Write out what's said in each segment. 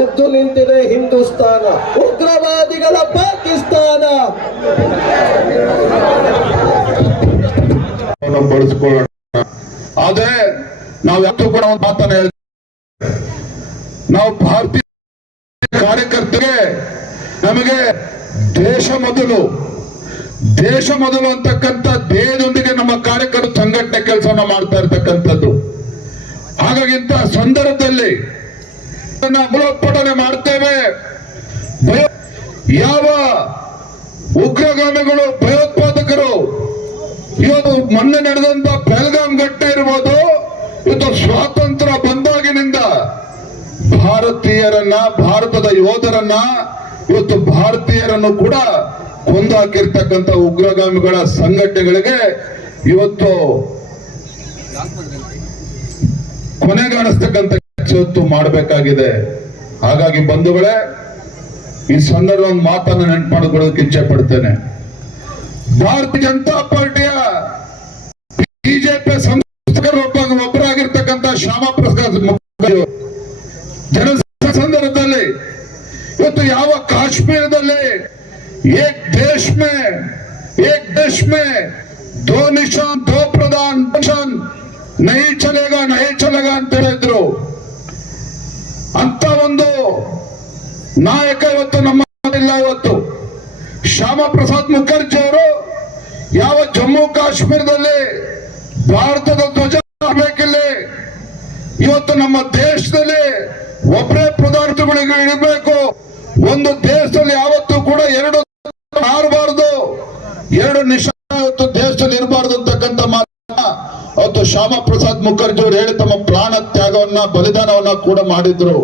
ಎದ್ದು ನಿಂತಿದೆ ಹಿಂದೂಸ್ತಾನ. ಉಗ್ರವಾದಿಗಳ ಪಾಕಿಸ್ತಾನ. ಬಳಸ್ಕೊಳ್ಳೋಣ. ಆದ್ರೆ ನಾವು ಯಾವತ್ತೂ ಕೂಡ ಒಂದು ಮಾತನ್ನ ನಾವು ಭಾರತೀಯ ಕಾರ್ಯಕರ್ತರಿಗೆ ನಮಗೆ ದೇಶ ಮೊದಲು ದೇಶ ಮೊದಲು ಅಂತಕ್ಕಂಥ ದೇಹದೊಂದಿಗೆ ನಮ್ಮ ಕಾರ್ಯಕರ್ತರು ಸಂಘಟನೆ ಕೆಲಸವನ್ನು ಮಾಡ್ತಾ ಇರ್ತಕ್ಕಂಥದ್ದು. ಹಾಗಾಗಿ ಇಂಥ ಸಂದರ್ಭದಲ್ಲಿ ಬಲೋತ್ಪಾದನೆ ಮಾಡ್ತೇವೆ. ಯಾವ ಉಗ್ರಗಾಮಿಗಳು, ಭಯೋತ್ಪಾದಕರು, ಇವತ್ತು ಮೊನ್ನೆ ನಡೆದಂತ ಬೆಳಗಾಂ ಘಟ್ಟೆ ಇರ್ಬೋದು, ಇವತ್ತು ಸ್ವಾತಂತ್ರ್ಯ ಬಂದಾಗಿನಿಂದ ಭಾರತೀಯರನ್ನ, ಭಾರತದ ಯೋಧರನ್ನ ಇವತ್ತು ಭಾರತೀಯರನ್ನು ಕೂಡ ಕೊಂದಾಕಿರ್ತಕ್ಕಂಥ ಉಗ್ರಗಾಮಿಗಳ ಸಂಘಟನೆಗಳಿಗೆ ಇವತ್ತು ಕೊನೆಗಾಣಿಸ್ತಕ್ಕಂಥ ಚೊತ್ತು ಮಾಡಬೇಕಾಗಿದೆ. ಹಾಗಾಗಿ ಬಂಧುಗಳೇ, ಈ ಸಂದರ್ಭ ಮಾತನ್ನು ನೆನಪು ಮಾಡಿಕೊಳ್ಳೋದಕ್ಕೆ ಇಚ್ಛೆ ಪಡ್ತೇನೆ. ಭಾರತೀಯ ಜನತಾ ಪಾರ್ಟಿಯ ಬಿಜೆಪಿ ಒಬ್ಬ ಒಬ್ಬರಾಗಿರ್ತಕ್ಕಂಥ ಶ್ಯಾಮ ಪ್ರಸಾದ್ ಜನ ಸಂದರ್ಭದಲ್ಲಿ ಇವತ್ತು ಯಾವ ಕಾಶ್ಮೀರದಲ್ಲಿ ಏಕ್ ದೇಶ್ ಮೇ, ಏಕ್ ದೇಶ್ ಮೇ ದೋ ನಿಶಾನ್ ದೋ ಪ್ರಧಾನ್ ನೈ ಚಲೇಗ ಅಂತ ಹೇಳಿದ್ರು ಅಂತ ಒಂದು ನಾಯಕ ಇವತ್ತು ನಮ್ಮ ಇವತ್ತು. ಶ್ಯಾಮ ಪ್ರಸಾದ್ ಮುಖರ್ಜಿ ಅವರು ಯಾವ ಜಮ್ಮು ಕಾಶ್ಮೀರದಲ್ಲಿ ಭಾರತದ ಧ್ವಜ ಬೇಕಿಲ್ಲ ಇವತ್ತು ನಮ್ಮ ದೇಶದಲ್ಲಿ ಒಬ್ಬರೇ ಪದಾರ್ಥಗಳಿಗೆ ಇಡಬೇಕು ಒಂದು ದೇಶದಲ್ಲಿ ಯಾವತ್ತೂ ಕೂಡ ಎರಡು ಹಾರಬಾರದು ಎರಡು ನಿಷೇಧ ಇವತ್ತು ದೇಶದಲ್ಲಿ ಇರಬಾರ್ದು ಅಂತಕ್ಕಂಥ ಮಾತನ್ನ ಅವತ್ತು ಶ್ಯಾಮ ಪ್ರಸಾದ್ ಮುಖರ್ಜಿ ಅವರು ಹೇಳಿ ತಮ್ಮ ಪ್ರಾಣ ತ್ಯಾಗವನ್ನ, ಬಲಿದಾನವನ್ನ ಕೂಡ ಮಾಡಿದ್ರು.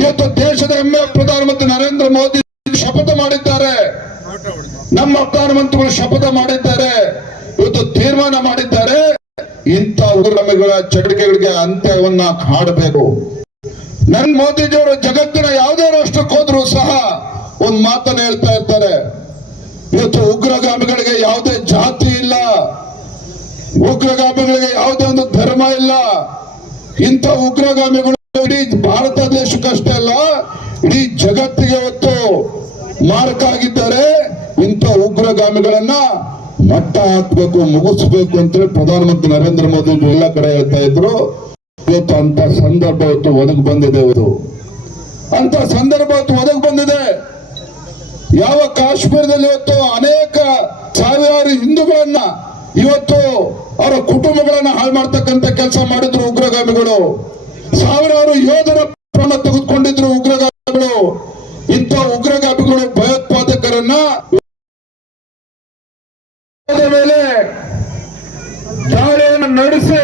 ಇವತ್ತು ದೇಶದ ಹೆಮ್ಮೆಯ ಪ್ರಧಾನಮಂತ್ರಿ ನರೇಂದ್ರ ಮೋದಿ ಶಪಥ ಮಾಡಿದ್ದಾರೆ. ನಮ್ಮ ಪ್ರಧಾನಮಂತ್ರಿಗಳು ಶಪಥ ಮಾಡಿದ್ದಾರೆ. ಇವತ್ತು ತೀರ್ಮಾನ ಮಾಡಿದ್ದಾರೆ. ಇಂಥ ಉಗ್ರಮಿಗಳ ಚಟುವಟಿಕೆಗಳಿಗೆ ಅಂತ್ಯವನ್ನ ಹಾಡಬೇಕು. ನರೇಂದ್ರ ಮೋದಿಜಿಯವರು ಜಗತ್ತಿನ ಯಾವುದೇ ರಾಷ್ಟ್ರಕ್ಕೆ ಹೋದ್ರು ಸಹ ಒಂದು ಮಾತನ್ನ ಹೇಳ್ತಾ ಇರ್ತಾರೆ. ಇವತ್ತು ಇಲ್ಲ ಉಗ್ರಗಾಮಿಗಳಿಗೆ ಯಾವುದೇ ಒಂದು ಧರ್ಮ ಇಲ್ಲ. ಇಂಥ ಉಗ್ರಗಾಮಿಗಳು ಇಡೀ ಭಾರತ ದೇಶಕ್ಕಷ್ಟೇ ಅಲ್ಲ, ಇಡೀ ಜಗತ್ತಿಗೆ ಒತ್ತು ಮಾರಕ ಆಗಿದ್ದಾರೆ. ಇಂಥ ಉಗ್ರಗಾಮಿಗಳನ್ನ ಮಟ್ಟ ಹಾಕ್ಬೇಕು, ಮುಗಿಸ್ಬೇಕು ಅಂತೇಳಿ ಪ್ರಧಾನಮಂತ್ರಿ ನರೇಂದ್ರ ಮೋದಿ ಎಲ್ಲ ಕಡೆ ಹೇಳ್ತಾ ಇದ್ರು. ಇವತ್ತು ಅಂತ ಸಂದರ್ಭ ಇವತ್ತು ಒದಗಿ ಬಂದಿದೆ ಇವತ್ತು. ಅಂತ ಸಂದರ್ಭ ಇವತ್ತು ಒದಗಿ ಬಂದಿದೆ. ಯಾವ ಕಾಶ್ಮೀರದಲ್ಲಿ ಇವತ್ತು ಅನೇಕ ಸಾವಿರಾರು ಹಿಂದೂಗಳನ್ನ ಇವತ್ತು ಅವರ ಕುಟುಂಬಗಳನ್ನ ಹಾಳು ಮಾಡ್ತಕ್ಕಂತ ಕೆಲಸ ಮಾಡಿದ್ರು ಉಗ್ರಗಾಮಿಗಳು. ಸಾವಿರಾರು ಯೋಧರ ಪ್ರಾಣ ತೆಗೆದುಕೊಂಡಿದ್ರು ಉಗ್ರಗಾಮಿಗಳು. ಇಂಥ ಉಗ್ರಗಾಮಿಗಳು ಭಯೋತ್ಪಾದಕರನ್ನ ಮೇಲೆ ದಾಳಿಯನ್ನು ನಡೆಸಿ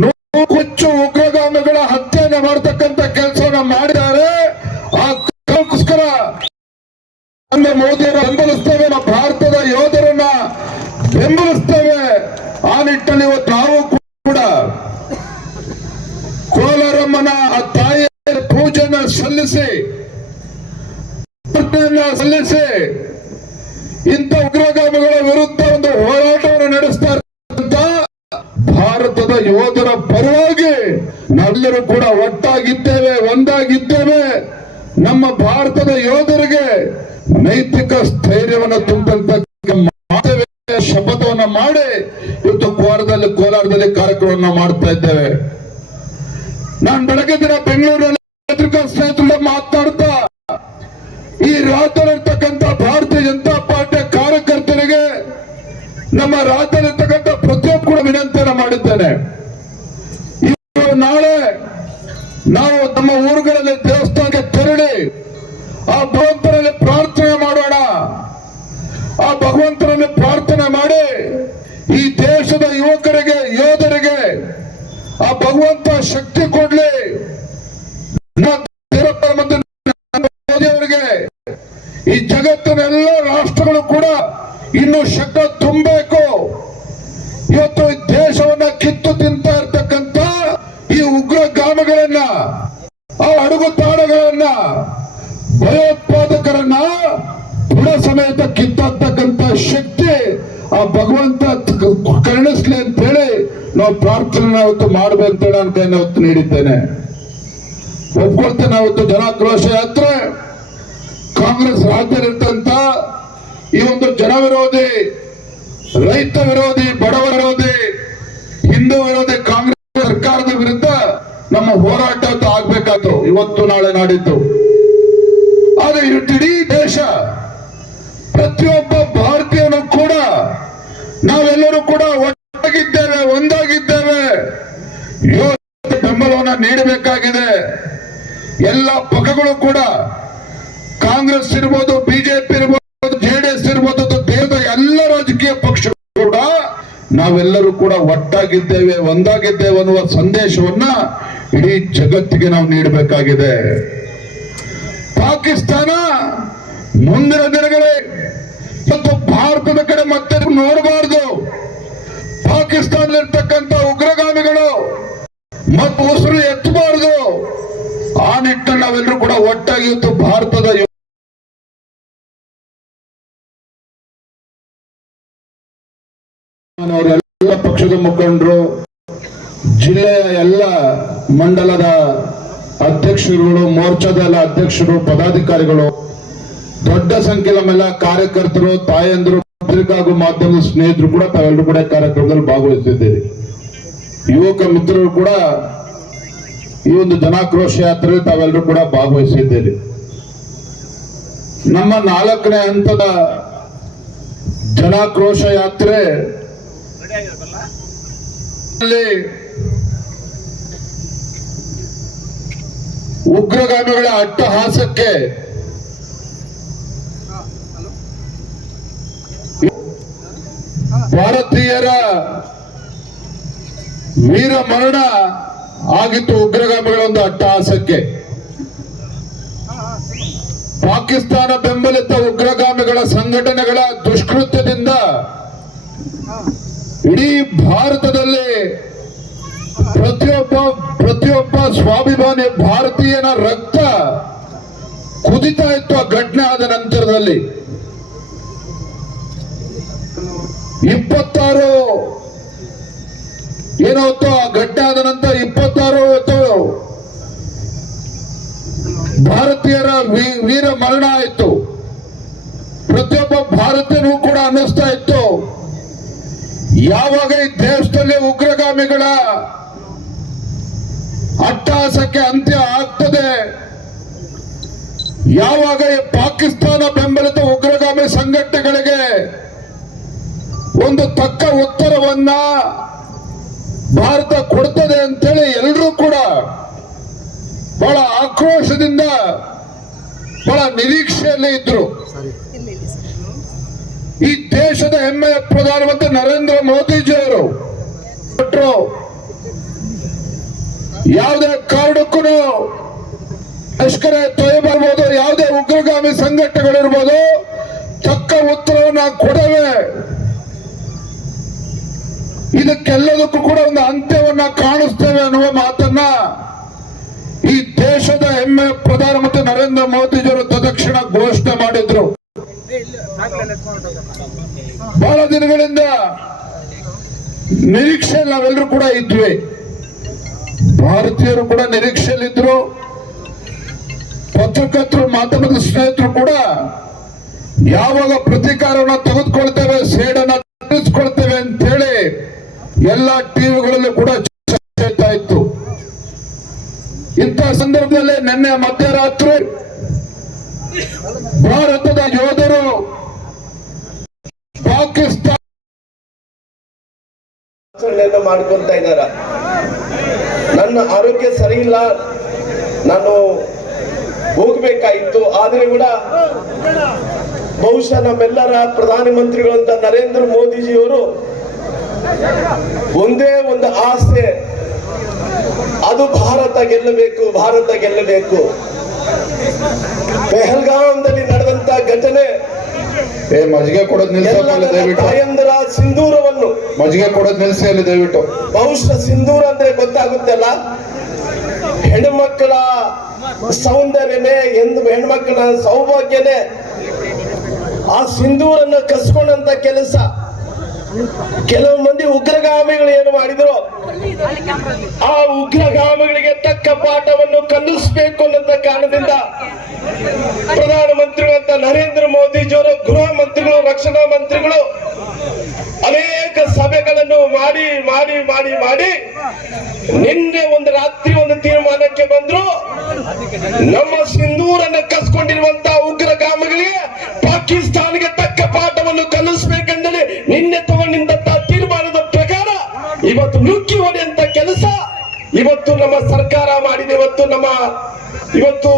ನೂರು ಹೆಚ್ಚು ಉಗ್ರಗಾಮಿಗಳ ಹತ್ಯೆಯನ್ನು ಮಾಡ್ತಕ್ಕಂತ ಕೆಲಸವನ್ನ ಸಲ್ಲಿಸಿ. ಸಲ್ಲಿಸಿ. ಇಂಥ ಉಗ್ರಗಾಮಿಗಳ ವಿರುದ್ಧ ಒಂದು ಹೋರಾಟವನ್ನು ನಡೆಸ್ತಾ ಇರ್ತಕ್ಕಂಥ ಭಾರತದ ಯೋಧರ ಪರವಾಗಿ ನಾವೆಲ್ಲರೂ ಕೂಡ ಒಟ್ಟಾಗಿದ್ದೇವೆ, ಒಂದಾಗಿದ್ದೇವೆ. ನಮ್ಮ ಭಾರತದ ಯೋಧರಿಗೆ ನೈತಿಕ ಸ್ಥೈರ್ಯವನ್ನು ತುಂಬಂತ ಶಪಥವನ್ನ ಮಾಡಿ ಇವತ್ತು ಕೋಲಾರದಲ್ಲಿ ಕೋಲಾರದಲ್ಲಿ ಕಾರ್ಯಕ್ರಮವನ್ನು ಮಾಡ್ತಾ ಇದ್ದೇವೆ. ನಾನು ಬೆಳಗ್ಗೆ ದಿನ ಬೆಂಗಳೂರಿನಲ್ಲಿ ಪತ್ರಿಕಾ ಸ್ನೇಹಿತರಿಂದ ಮಾತನಾಡ್ತಾ ಈ ರಾಜ್ಯದಲ್ಲಿರ್ತಕ್ಕಂಥ ಭಾರತೀಯ ಜನತಾ ಪಾರ್ಟಿಯ ಕಾರ್ಯಕರ್ತರಿಗೆ ನಮ್ಮ ರಾಜ್ಯದಲ್ಲಿರ್ತಕ್ಕಂಥ ಪ್ರತಿಯೊಬ್ಬ ಕೂಡ ವಿನಂತಿಯನ್ನು ಮಾಡಿದ್ದೇನೆ. ನಾಳೆ ನಾವು ನಮ್ಮ ಊರುಗಳಲ್ಲಿ ದೇವಸ್ಥಾನಕ್ಕೆ ತೆರಳಿ ಆ ಭಗವಂತನಲ್ಲಿ ಪ್ರಾರ್ಥನೆ ಮಾಡೋಣ. ಆ ಭಗವಂತನಲ್ಲಿ ಪ್ರಾರ್ಥನೆ ಮಾಡಿ ಈ ದೇಶದ ಯುವಕರಿಗೆ, ಯೋಧರಿಗೆ ಆ ಭಗವಂತ ಶಕ್ತಿ ಕೊಡ್ಲಿ. ಮೋದಿಯವರಿಗೆ ಈ ಜಗತ್ತಿನ ರಾಷ್ಟ್ರಗಳು ಕೂಡ ಇನ್ನು ಶಕ್ತ ತುಂಬಬೇಕು. ಇವತ್ತು ದೇಶವನ್ನ ಕಿತ್ತು ತಿಂತಾ ಇರ್ತಕ್ಕಂತ ಈ ಉಗ್ರ ಗ್ರಾಮಗಳನ್ನ, ಆ ಅಡುಗುತಾಣಗಳನ್ನ ಭಯೋತ್ಪಾದಕರನ್ನ ಬುಡ ಸಮೇತ ಕಿತ್ತಾಕ್ತಕ್ಕಂಥ ಶಕ್ತಿ ಆ ಭಗವಂತ ಕರುಣಿಸ್ಲಿ ಅಂತ ಹೇಳಿ ನಾವು ಪ್ರಾರ್ಥನೆ ಮಾಡಬೇಕು ಅಂತ ನಾನು ನೀಡಿದ್ದೇನೆ. ಒಪ್ಕೊಳ್ತೇನೆ ನಾವತ್ತು ಜನಾಕ್ರೋಶ ಯಾತ್ರೆ ಕಾಂಗ್ರೆಸ್ ರಾಜ್ಯದಲ್ಲಿರ್ತಂತ ಈ ಒಂದು ಜನ ವಿರೋಧಿ, ರೈತ ವಿರೋಧಿ ಬಡವ ವಿರೋಧಿ, ಹಿಂದೂ ವಿರೋಧಿ ಕಾಂಗ್ರೆಸ್ ಸರ್ಕಾರದ ವಿರುದ್ಧ ನಮ್ಮ ಹೋರಾಟ ಆಗ್ಬೇಕಾಯ್ತು. ಇವತ್ತು ನಾಳೆ ನಾಡಿದ್ದು. ಆದ್ರೆ ಇಡೀ ದೇಶ ಪ್ರತಿಯೊಬ್ಬ ಭಾರತೀಯನು ಕೂಡ ನಾವೆಲ್ಲರೂ ಕೂಡ ಒಟ್ಟಾಗಿದ್ದೇವೆ ಒಂದಾಗಿದ್ದೇವೆ. ಯೋಜನೆ ಬೆಂಬಲವನ್ನು ನೀಡಬೇಕಾಗಿದೆ. ಎಲ್ಲ ಪಕ್ಷಗಳು ಕೂಡ ಕಾಂಗ್ರೆಸ್ ಇರ್ಬೋದು, ಬಿಜೆಪಿ ಇರ್ಬೋದು ಜೆಡಿಎಸ್ ಇರ್ಬೋದು ದೇಶದ ಎಲ್ಲ ರಾಜಕೀಯ ಪಕ್ಷಗಳು ಕೂಡ ನಾವೆಲ್ಲರೂ ಕೂಡ ಒಟ್ಟಾಗಿದ್ದೇವೆ, ಒಂದಾಗಿದ್ದೇವೆ ಅನ್ನುವ ಸಂದೇಶವನ್ನ ಇಡೀ ಜಗತ್ತಿಗೆ ನಾವು ನೀಡಬೇಕಾಗಿದೆ. ಪಾಕಿಸ್ತಾನ ಮುಂದಿನ ದಿನಗಳೇ ಮತ್ತು ಭಾರತದ ಕಡೆ ಮತ್ತೆ ನೋಡಬಾರದು. ಪಾಕಿಸ್ತಾನದಲ್ಲಿರ್ತಕ್ಕಂಥ ಉಗ್ರಗಾಮಿಗಳು ಮತ್ತು ಉಸಿರು ಎತ್ತಬಾರದು. ಆ ನಿಟ್ಟಿನಲ್ಲಿ ನಾವೆಲ್ಲರೂ ಕೂಡ ಒಟ್ಟಾಗಿ ಇವತ್ತು ಭಾರತದ ಎಲ್ಲ ಪಕ್ಷದ ಮುಖಂಡರು, ಜಿಲ್ಲೆಯ ಎಲ್ಲ ಮಂಡಲದ ಅಧ್ಯಕ್ಷರುಗಳು, ಮೋರ್ಚಾದ ಎಲ್ಲ ಅಧ್ಯಕ್ಷರು, ಪದಾಧಿಕಾರಿಗಳು, ದೊಡ್ಡ ಸಂಖ್ಯೆಯ ನಮ್ಮೆಲ್ಲ ಕಾರ್ಯಕರ್ತರು, ತಾಯಂದರು, ಪತ್ರಿಕಾ ಹಾಗೂ ಮಾಧ್ಯಮದ ಸ್ನೇಹಿತರು ಕೂಡ ತಾವೆಲ್ಲರೂ ಕೂಡ ಕಾರ್ಯಕ್ರಮದಲ್ಲಿ ಭಾಗವಹಿಸಿದ್ದೀರಿ ಯುವಕ ಮಿತ್ರರು ಕೂಡ ಈ ಒಂದು ಜನಾಕ್ರೋಶ ಯಾತ್ರೆಯಲ್ಲಿ ತಾವೆಲ್ಲರೂ ಕೂಡ ಭಾಗವಹಿಸಿದ್ದೇವೆ ನಮ್ಮ ನಾಲ್ಕನೇ ಹಂತದ ಜನಾಕ್ರೋಶ ಯಾತ್ರೆ ಉಗ್ರಗಾಮಿಗಳ ಅಟ್ಟಹಾಸಕ್ಕೆ ಭಾರತೀಯರ ವೀರ ಮರಣ ಆಗಿತ್ತು ಉಗ್ರಗಾಮಿಗಳ ಒಂದು ಅಟ್ಟಹಾಸಕ್ಕೆ ಪಾಕಿಸ್ತಾನ ಬೆಂಬಲಿತ ಉಗ್ರಗಾಮಿಗಳ ಸಂಘಟನೆಗಳ ದುಷ್ಕೃತ್ಯದಿಂದ ಇಡೀ ಭಾರತದಲ್ಲಿ ಪ್ರತಿಯೊಬ್ಬ ಪ್ರತಿಯೊಬ್ಬ ಸ್ವಾಭಿಮಾನಿ ಭಾರತೀಯನ ರಕ್ತ ಕುದಿತಾ ಇತ್ತು ಆ ಘಟನೆ ಆದ ನಂತರದಲ್ಲಿ. ಇಪ್ಪತ್ತಾರು ಏನಾವತ್ತು ಆ ಘಟನೆ ಆದ ನಂತರ ಇಪ್ಪತ್ತಾರು ಭಾರತೀಯರ ವೀರ ಮರಣ ಆಯಿತು. ಪ್ರತಿಯೊಬ್ಬ ಭಾರತೀಯನೂ ಕೂಡ ಅನ್ನಿಸ್ತಾ ಇತ್ತು. ಯಾವಾಗ ಈ ದೇಶದಲ್ಲಿ ಉಗ್ರಗಾಮಿಗಳ ಅಟ್ಟಹಾಸಕ್ಕೆ ಅಂತ್ಯ ಆಗ್ತದೆ? ಯಾವಾಗ ಪಾಕಿಸ್ತಾನ ಬೆಂಬಲಿತ ಉಗ್ರಗಾಮಿ ಸಂಘಟನೆಗಳಿಗೆ ಒಂದು ತಕ್ಕ ಉತ್ತರವನ್ನ ಭಾರತ ಕೊಡ್ತದೆ ಅಂತೇಳಿ ಎಲ್ಲರೂ ಕೂಡ ಬಹಳ ಆಕ್ರೋಶದಿಂದ ಬಹಳ ನಿರೀಕ್ಷೆಯಲ್ಲಿ ಇದ್ರು. ಈ ದೇಶದ ಹೆಮ್ಮೆಯ ಪ್ರಧಾನಮಂತ್ರಿ ನರೇಂದ್ರ ಮೋದಿಜಿ ಅವರು ಯಾವುದೇ ಕಾರಣಕ್ಕೂ ಲಷ್ಕರ ತೊಯ್ಬರ್ಬೋದು ಯಾವುದೇ ಉಗ್ರಗಾಮಿ ಸಂಘಟನೆಗಳಿರ್ಬೋದು, ತಕ್ಕ ಉತ್ತರವನ್ನು ಕೊಡವೆ ಇದಕ್ಕೆಲ್ಲದಕ್ಕೂ ಕೂಡ ಒಂದು ಅಂತ್ಯವನ್ನ ಕಾಣಿಸ್ತೇವೆ ಅನ್ನುವ ಮಾತನ್ನ ಈ ದೇಶದ ಹೆಮ್ಮೆ ಪ್ರಧಾನಮಂತ್ರಿ ನರೇಂದ್ರ ಮೋದಿಜಿಯವರು ತದಕ್ಷಣ ಘೋಷಣೆ ಮಾಡಿದ್ರು. ಬಹಳ ದಿನಗಳಿಂದ ನಿರೀಕ್ಷೆ ನಾವೆಲ್ಲರೂ ಕೂಡ ಇದ್ವಿ. ಭಾರತೀಯರು ಕೂಡ ನಿರೀಕ್ಷೆಯಲ್ಲಿದ್ರು. ಪತ್ರಕರ್ತರು, ಮಾಧ್ಯಮದ ಸ್ನೇಹಿತರು ಕೂಡ ಯಾವಾಗ ಪ್ರತೀಕಾರವನ್ನ ತೆಗೆದುಕೊಳ್ತೇವೆ, ಸೇಡನ್ನ ತಿಳಿಸ್ಕೊಳ್ತೇವೆ ಅಂತ ಹೇಳಿ ಎಲ್ಲ ಟಿವಿಗಳಲ್ಲೂ ಕೂಡ ಇತ್ತು ಇಂಥ ಸಂದರ್ಭದಲ್ಲಿ ನಿನ್ನೆ ಮಧ್ಯರಾತ್ರಿ ಭಾರತದ ಯೋಧರು ಪಾಕಿಸ್ತಾನ ಮಾಡ್ಕೊಂತ ಇದ್ದಾರ ನನ್ನ ಆರೋಗ್ಯ ಸರಿ ಇಲ್ಲ. ನಾನು ಹೋಗ್ಬೇಕಾಯಿತು. ಆದ್ರೆ ಕೂಡ ಬಹುಶಃ ನಮ್ಮೆಲ್ಲರ ಪ್ರಧಾನಮಂತ್ರಿಗಳಂತ ನರೇಂದ್ರ ಮೋದಿಜಿಯವರು ಒಂದೇ ಒಂದು ಆಸೆ. ಅದು ಭಾರತ ಗೆಲ್ಲಬೇಕು ಭಾರತ ಗೆಲ್ಲಬೇಕು. ಪೆಹಲ್ಗಾಂದಲ್ಲಿ ನಡೆದಂತ ಘಟನೆ. ಏ ಮಜ್ಜಿಗೆ ಕೊಡೋದ್ ದಯವಿಟ್ಟು. ಅಯ್ಯಂದರ ಸಿಂಧೂರವನ್ನು. ಮಜ್ಜಿಗೆ ಕೊಡೋದ್ ನಿಲ್ಸಿ ಅಲ್ಲಿ ದಯವಿಟ್ಟು. ಬಹುಶಃ ಸಿಂಧೂರ ಅಂದ್ರೆ ಗೊತ್ತಾಗುತ್ತಲ್ಲ? ಹೆಣ್ಮಕ್ಕಳ ಸೌಂದರ್ಯನೇ ಎಂದು ಹೆಣ್ಮಕ್ಕಳ ಸೌಭಾಗ್ಯನೇ ಆ ಸಿಂಧೂರನ್ನ ಕಸ್ಕೊಂಡಂತ ಕೆಲಸ. ಕೆಲವು ಮಂದಿ ಉಗ್ರಗಾಮಿಗಳು ಏನು ಮಾಡಿದ್ರು? ಆ ಉಗ್ರಗಾಮಿಗಳಿಗೆ ತಕ್ಕ ಪಾಠವನ್ನು ಕಲಿಸಬೇಕು ಅನ್ನೋ ಕಾರಣದಿಂದ ಪ್ರಧಾನಮಂತ್ರಿಗಳಂತ ನರೇಂದ್ರ ಮೋದಿಜಿಯವರು ಗೃಹ ಮಂತ್ರಿಗಳು, ರಕ್ಷಣಾ ಮಂತ್ರಿಗಳು ಅನೇಕ ಸಭೆಗಳನ್ನು ಮಾಡಿ ಮಾಡಿ ಮಾಡಿ ಮಾಡಿ ನಿನ್ನೆ ಒಂದು ರಾತ್ರಿ ಒಂದು ತೀರ್ಮಾನಕ್ಕೆ ಬಂದ್ರು. ನಮ್ಮ ಸಿಂಧೂರನ್ನ ಕಸ್ಕೊಂಡಿರುವಂತ ಉಗ್ರಗಾಮಿಗಳಿಗೆ ಪಾಕಿಸ್ತಾನಿಗೆ ಇವತ್ತು ನಮ್ಮ ಇವತ್ತು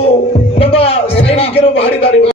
ನಮ್ಮ ಸೈನಿಕರು ಮಾಡಿದ್ದಾರೆ.